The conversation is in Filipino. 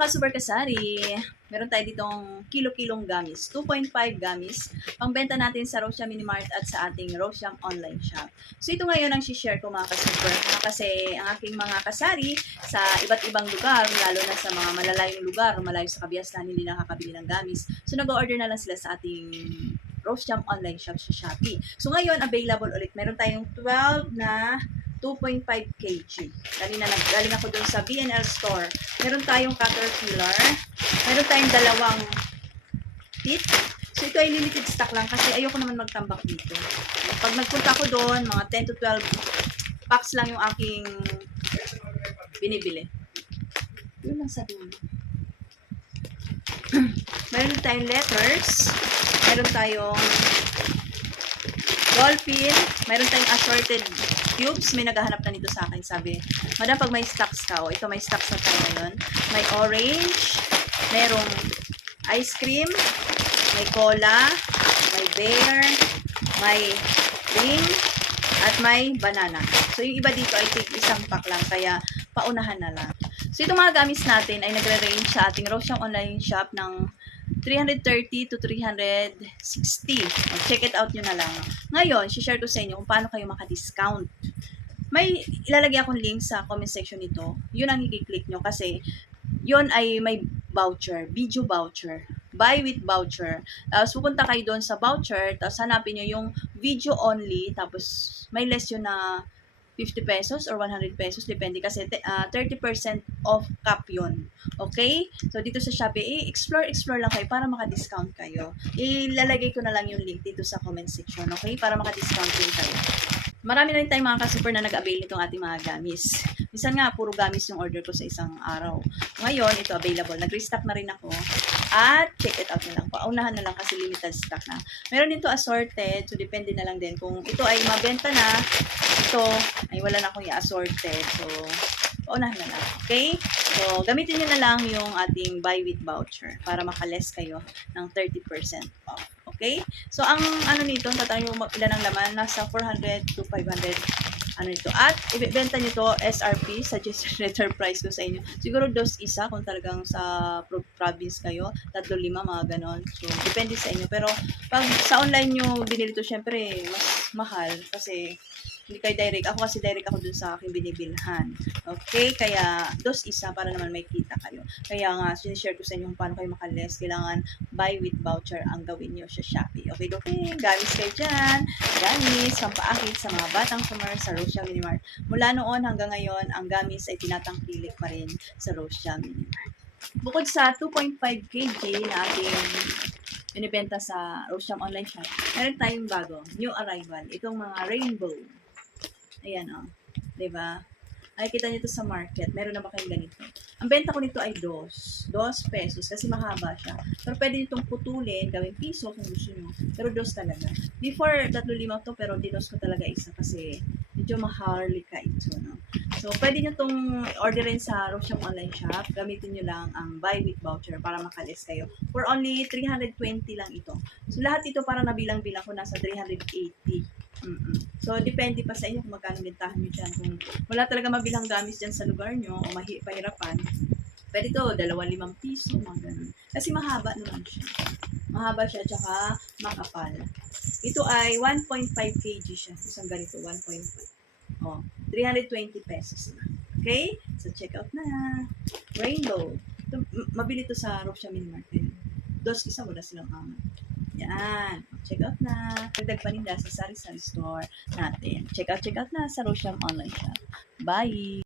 mga ka-super kasari, meron tayo ditong kilo-kilong gamis, 2.5 gamis, pangbenta natin sa Rosia Minimart at sa ating Rosiam online shop. So ito ngayon ang share ko mga ka-super, kasi ang aking mga kasari sa iba't ibang lugar, lalo na sa mga malalayong lugar, malayo sa kabiyasan, hindi nakakabili ng gamis. So nag-order na lang sila sa ating Rosiam online shop sa Shopee. So ngayon, available ulit. Meron tayong 12 na 2.5 kg. Kanina naggaling ako dun sa B&L store. Meron tayong Caterpillar. Meron tayong dalawang teeth. So ito ay limited stock lang kasi ayoko naman magtambak dito. Pag nagpunta ako doon, mga 10 to 12 packs lang yung aking binibili. Yun lang sa dulo. Meron tayong letters. Meron tayong dolphin. Meron tayong assorted cubes. May naghahanap na nito sa akin. Sabi, madam, pag may stocks ka, ito may stocks na tayo ngayon. May orange, merong ice cream, may cola, may bear, may ring, at may banana. So, yung iba dito ay take isang pack lang, kaya paunahan na lang. So, itong mga gamis natin ay nagre-range sa ating Rosiam online shop ng 330 to 360. Check it out nyo na lang. Ngayon, share ko sa inyo kung paano kayo maka-discount. May ilalagay akong link sa comment section nito. Yun ang i-click nyo kasi yun ay may voucher, video voucher. Buy with voucher. Tapos pupunta kayo doon sa voucher, tapos hanapin nyo yung video only, tapos may less yun na 50 pesos or 100 pesos, depende kasi 30% off cap yun. Okay? So, dito sa Shopee, explore lang kayo para maka-discount kayo. Ilalagay ko na lang yung link dito sa comment section, okay? Para maka-discount din kayo. Marami na rin tayong mga ka-super na nag-avail nitong ating mga gamis. Minsan nga, puro gamis yung order ko sa isang araw. Ngayon, ito available. Nag-restock na rin ako. At check it out na lang. Paunahan na lang kasi limited stock na. Meron din to assorted. So, depende na lang din kung ito ay mabenta na. Ito ay wala na akong i-assorted. So, paunahan na lang. Okay? So, gamitin nyo na lang yung ating buy with voucher para makaless kayo ng 30% off. Okay? So, ang ano nito, tatanong yung ilan ang laman, nasa 400 to 500 ano nito. At, ibenta nyo to SRP, suggested letter price ko sa inyo. Siguro dos isa kung talagang sa province kayo, 3-5, mga ganon. So, depende sa inyo. Pero, pag sa online nyo binili to, syempre, mas mahal kasi hindi kayo direct. Ako kasi direct ako dun sa aking binibilhan. Okay? Kaya, dos isa para naman may kita kayo. Kaya nga, sinishare ko sa inyo kung paano kayo makaless. Kailangan buy with voucher ang gawin nyo sa Shopee. Okay? Gamis kayo dyan. Gamis, pampaakit sa mga batang summer sa Rosia Minimart. Mula noon hanggang ngayon, ang gamis ay tinatangkilik pa rin sa Rosia Minimart. Bukod sa 2.5 kg na ating binibenta sa Rosiam online shop, meron tayong bago, new arrival. Itong mga rainbow. Ayan o. Diba? Ay, kita nyo ito sa market. Meron na ba kayong ganito? Ang benta ko nito ay 2 pesos kasi mahaba siya. Pero pwede nyo itong putulin, gawing piso kung gusto nyo. Pero 2 talaga. Before, 3-5 to, pero dinos ko talaga isa kasi medyo maharlika ito. No? So, pwede nyo itong orderin sa Rosiam online shop. Gamitin nyo lang ang buy with voucher para makalis kayo. For only 320 lang ito. So, lahat ito para nabilang-bilang ko nasa 380. So, depende pa sa inyo kung magkano bentahan nyo dyan. Kung wala talaga mabilang gamis dyan sa lugar nyo o pahirapan, pwede ito, 2-5 piso, mga ganun. Kasi mahaba naman siya. Mahaba siya, tsaka makapal. Ito ay 1.5 kg siya. Isang ganito, 1.5. Oh, 320 pesos na. Okay? So, check out na. Rainbow. Ito, mabili ito sa Rosia Minimart. Dos isa, wala silang amat. Yan. Check out na. Dagdag paninda sa sari-sari store natin. Check out na sa Rosiam online shop. Bye!